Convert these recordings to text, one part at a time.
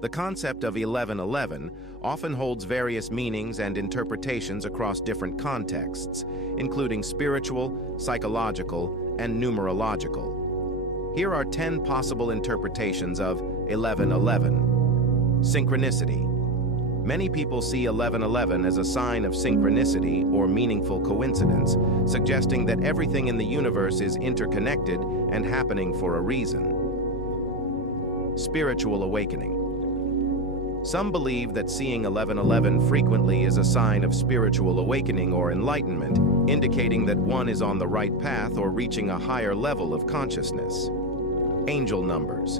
The concept of 1111 often holds various meanings and interpretations across different contexts, including spiritual, psychological, and numerological. Here are 10 possible interpretations of 1111. Synchronicity. Many people see 1111 as a sign of synchronicity or meaningful coincidence, suggesting that everything in the universe is interconnected and happening for a reason. Spiritual awakening. Some believe that seeing 1111 frequently is a sign of spiritual awakening or enlightenment, indicating that one is on the right path or reaching a higher level of consciousness. Angel numbers.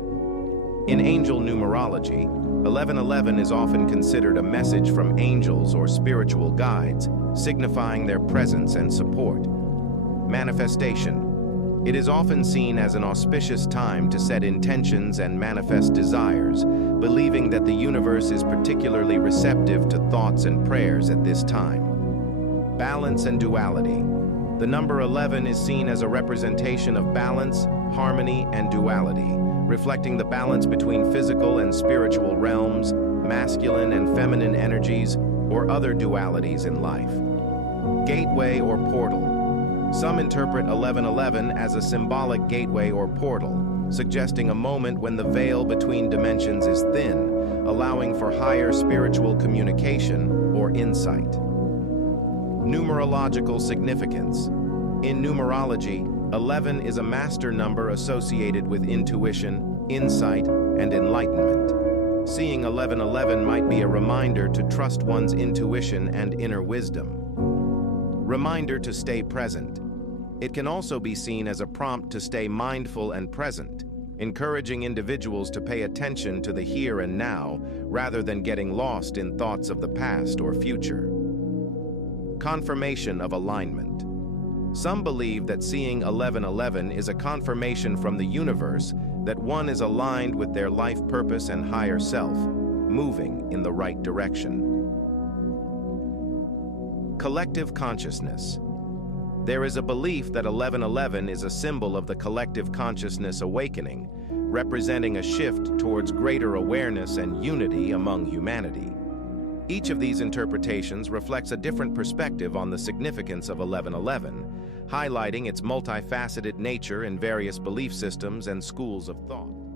In angel numerology, 1111 is often considered a message from angels or spiritual guides, signifying their presence and support. Manifestation. It is often seen as an auspicious time to set intentions and manifest desires, believing that the universe is particularly receptive to thoughts and prayers at this time. Balance and duality. The number 11 is seen as a representation of balance, harmony, and duality, reflecting the balance between physical and spiritual realms, masculine and feminine energies, or other dualities in life. Gateway or portal. Some interpret 1111 as a symbolic gateway or portal, suggesting a moment when the veil between dimensions is thin, allowing for higher spiritual communication or insight. Numerological significance. In numerology, 11 is a master number associated with intuition, insight, and enlightenment. Seeing 1111 might be a reminder to trust one's intuition and inner wisdom. Reminder to stay present. It can also be seen as a prompt to stay mindful and present, encouraging individuals to pay attention to the here and now rather than getting lost in thoughts of the past or future. Confirmation of alignment. Some believe that seeing 1111 is a confirmation from the universe that one is aligned with their life purpose and higher self, moving in the right direction. Collective consciousness. There is a belief that 1111 is a symbol of the collective consciousness awakening, representing a shift towards greater awareness and unity among humanity. Each of these interpretations reflects a different perspective on the significance of 1111, highlighting its multifaceted nature in various belief systems and schools of thought.